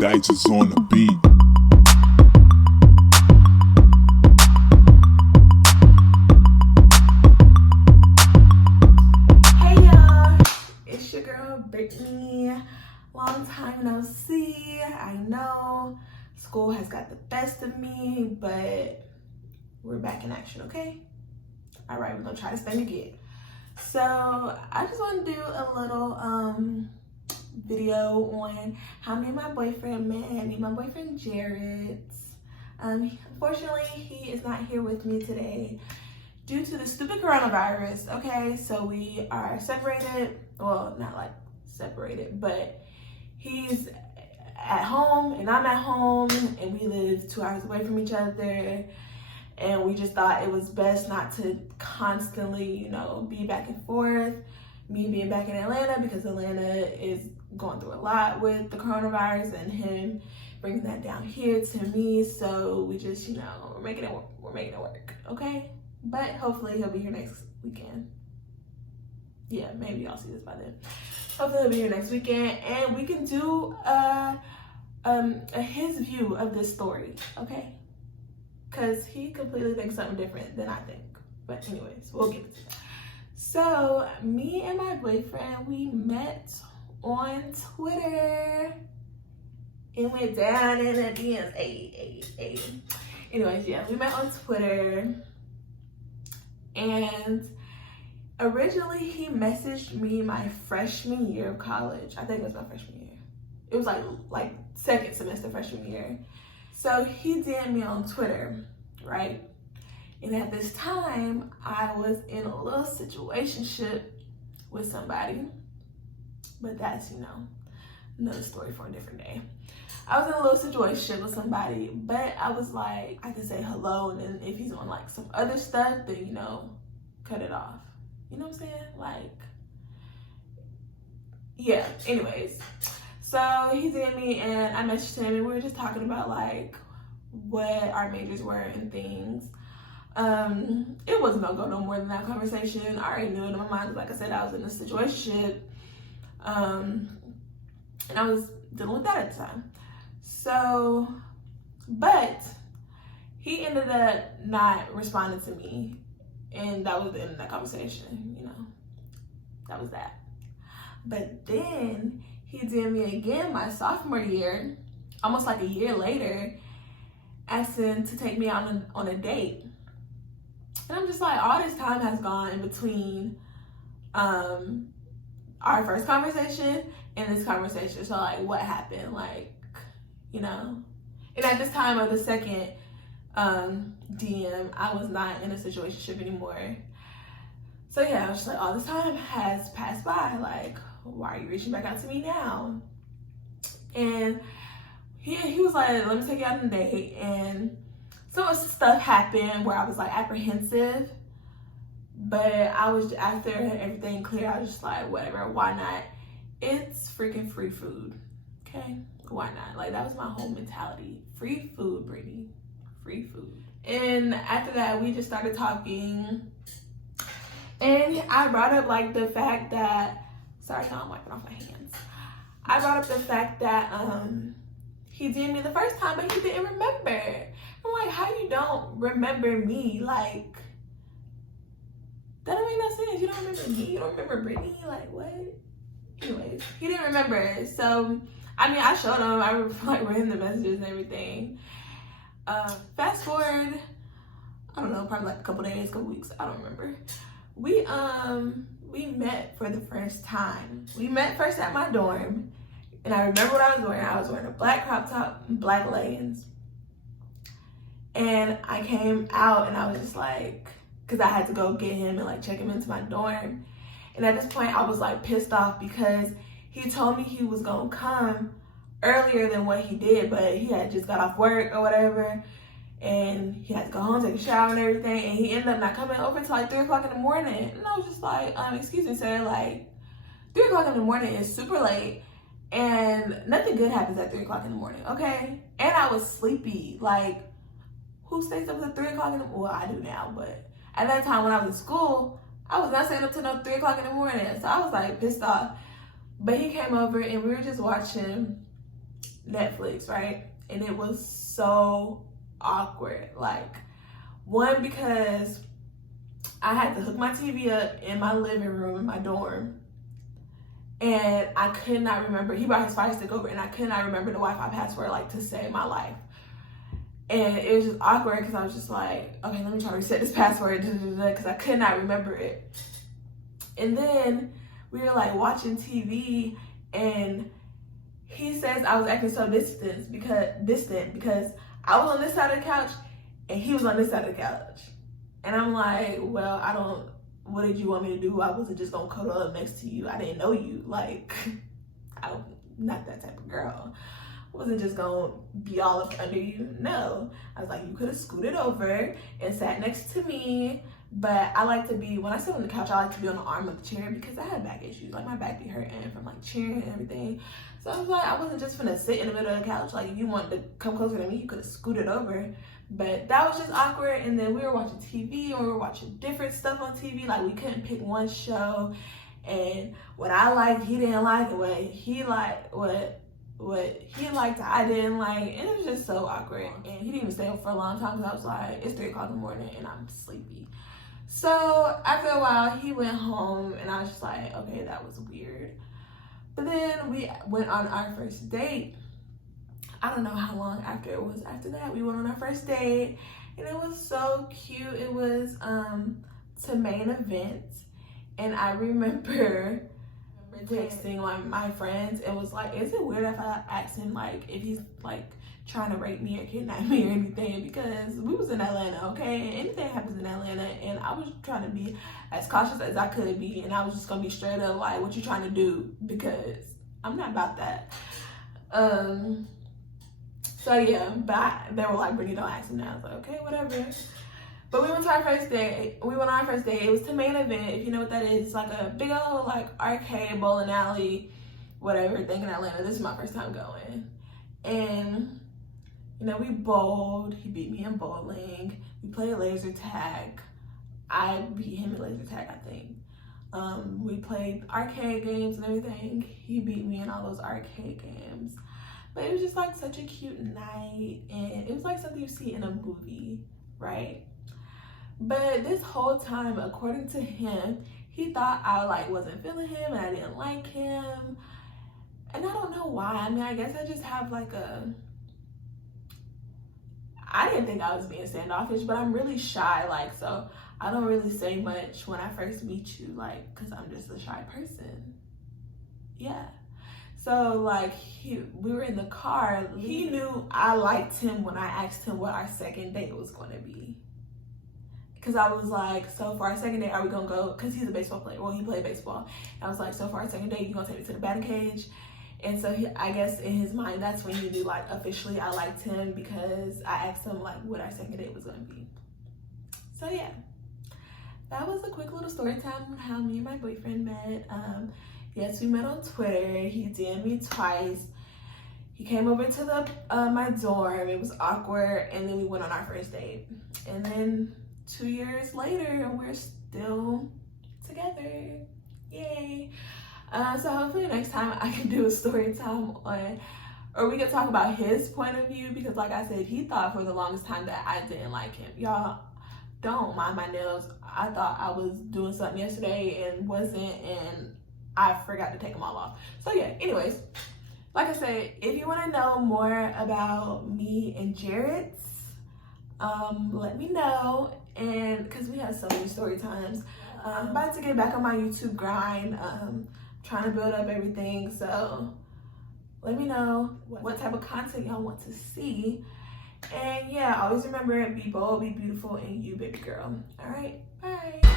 Dice is on the beat. Hey y'all, it's your girl Brittany. Long time no see. I know school has got the best of me, but we're back in action, okay? All right, we're gonna try to stay good. So I just want to do a little video on how me and my boyfriend met. Me and my boyfriend Jared. Unfortunately, he is not here with me today due to the stupid coronavirus. Okay, so we are separated. Well, not like separated, but he's at home and I'm at home, and we live 2 hours away from each other. And we just thought it was best not to constantly, be back and forth. Me being back in Atlanta because Atlanta is going through a lot with the coronavirus, and him bringing that down here to me. So we just, we're making it work, okay? But hopefully he'll be here next weekend. Yeah, maybe y'all see this by then. Hopefully he'll be here next weekend, and we can do his view of this story, okay? Because he completely thinks something different than I think. But anyways, we'll get to that. So me and my boyfriend, we met on Twitter. It went down in the DMs. Anyways, yeah, we met on Twitter. And originally he messaged me my freshman year of college. I think it was my freshman year. It was like second semester freshman year. So he DM'd me on Twitter, right? And at this time, I was in a little situationship with somebody. But that's, another story for a different day. I was in a little situationship with somebody, but I was like, I can say hello, and then if he's on like some other stuff, then, cut it off. You know what I'm saying? Yeah, anyways. So he DM'd me and I messaged him, and we were just talking about what our majors were and things. It wasn't gonna go no more than that conversation. I already knew it in my mind. Like I said, I was in a situationship, and I was dealing with that at the time. So, but he ended up not responding to me, and that was the end of that conversation. That was that. But then he DM'd me again my sophomore year, almost like a year later, asking to take me out on a date. And I'm just like, all this time has gone in between our first conversation and this conversation. So what happened? And at this time of the second DM, I was not in a situationship anymore. So yeah, I was just like, all this time has passed by. Why are you reaching back out to me now? And he was like, let me take you out on a date. And so stuff happened where I was apprehensive. But I was, after everything cleared, I was just like, whatever, why not? It's freaking free food, okay? Why not? That was my whole mentality. Free food, Brittany. Free food. And after that, we just started talking. And I brought up the fact that, sorry, I'm wiping off my hands. I brought up the fact that he did me the first time, but he didn't remember. I'm like, how you don't remember me? That don't make no sense. You don't remember me? You don't remember Brittany? What? Anyways, he didn't remember. So, I showed him. I read him the messages and everything. Fast forward, I don't know, probably a couple days, couple weeks. I don't remember. We met for the first time. We met first at my dorm, and I remember what I was wearing. I was wearing a black crop top and black leggings. And I came out and I was just because I had to go get him and check him into my dorm. And at this point I was pissed off because he told me he was gonna come earlier than what he did, but he had just got off work or whatever. And he had to go home, take a shower and everything, and he ended up not coming over until 3 o'clock in the morning. And I was just excuse me, sir, 3 o'clock in the morning is super late, and nothing good happens at 3 o'clock in the morning, okay? And I was sleepy. Who stays up at 3 o'clock in the morning? Well, I do now, but at that time when I was in school, I was not staying up till 3 o'clock in the morning. So I was pissed off. But he came over and we were just watching Netflix, right? And it was so awkward. Like, one, because I had to hook my TV up in my living room in my dorm, and I could not remember. He brought his Fire Stick over, and I could not remember the Wi-Fi password, like, to save my life. And it was just awkward because I was just like, okay, let me try to reset this password, because I could not remember it. And then we were like watching TV, and he says I was acting so distant because I was on this side of the couch and he was on this side of the couch. And I'm like, well, what did you want me to do? I wasn't just gonna cuddle up next to you. I didn't know you. Like, I'm not that type of girl. I wasn't just gonna be all up under you. No. I was like, you could have scooted over and sat next to me. But I like to be, when I sit on the couch, I like to be on the arm of the chair because I have back issues. Like, my back be hurting from like cheering and everything. So I was like, I wasn't just gonna sit in the middle of the couch. Like, if you wanted to come closer to me, you could have scooted over. But that was just awkward. And then we were watching TV, and we were watching different stuff on TV. Like, we couldn't pick one show. And what I liked, he didn't like. And what he liked, I didn't like. And it was just so awkward. And he didn't even stay up for a long time because I was like, it's 3 o'clock in the morning and I'm sleepy. So after a while, he went home, and I was just like, okay, that was weird. But then we went on our first date. I don't know how long after it was after that. We went on our first date, and it was so cute. It was to Main Event, and I remember texting like my friends and was like, is it weird if I asked him like if he's like trying to rape me or kidnap me or anything? Because we was in Atlanta, okay, and anything happens in Atlanta, and I was trying to be as cautious as I could be, and I was just gonna be straight up like, what you trying to do? Because I'm not about that. So yeah, but they were like, Brittany, don't ask him now. I was like, okay, whatever. But we went to our first date. We went on our first date. It was to Main Event. If you know what that is, it's like a big old like arcade, bowling alley, whatever thing in Atlanta. This is my first time going. And, you know, we bowled. He beat me in bowling. We played laser tag. I beat him in laser tag, I think. We played arcade games and everything. He beat me in all those arcade games. But it was just like such a cute night. And it was like something you see in a movie, right? But this whole time, according to him, he thought I like wasn't feeling him and I didn't like him. And I don't know why. I mean, I guess I just have like I didn't think I was being standoffish, but I'm really shy, like, so I don't really say much when I first meet you, like, because I'm just a shy person. Yeah. So like we were in the car. He knew I liked him when I asked him what our second date was going to be. Because I was like, so for our second date, are we going to go? Because he's a baseball player. Well, he played baseball. And I was like, so for our second date, you going to take me to the batting cage? And so I guess in his mind, that's when he knew like officially I liked him, because I asked him like what our second date was going to be. So yeah, that was a quick little story time on how me and my boyfriend met. Yes, we met on Twitter. He DM'd me twice. He came over to my dorm. It was awkward. And then we went on our first date. And then 2 years later, we're still together. Yay. So hopefully next time I can do a story time or we could talk about his point of view, because like I said, he thought for the longest time that I didn't like him. Y'all, don't mind my nails. I thought I was doing something yesterday and wasn't, and I forgot to take them all off. So yeah, anyways, like I said, if you want to know more about me and Jared, let me know. And because we have so many story times, I'm about to get back on my YouTube grind, trying to build up everything. So let me know what type of content y'all want to see. And yeah, always remember, be bold, be beautiful, and you, baby girl. All right, bye.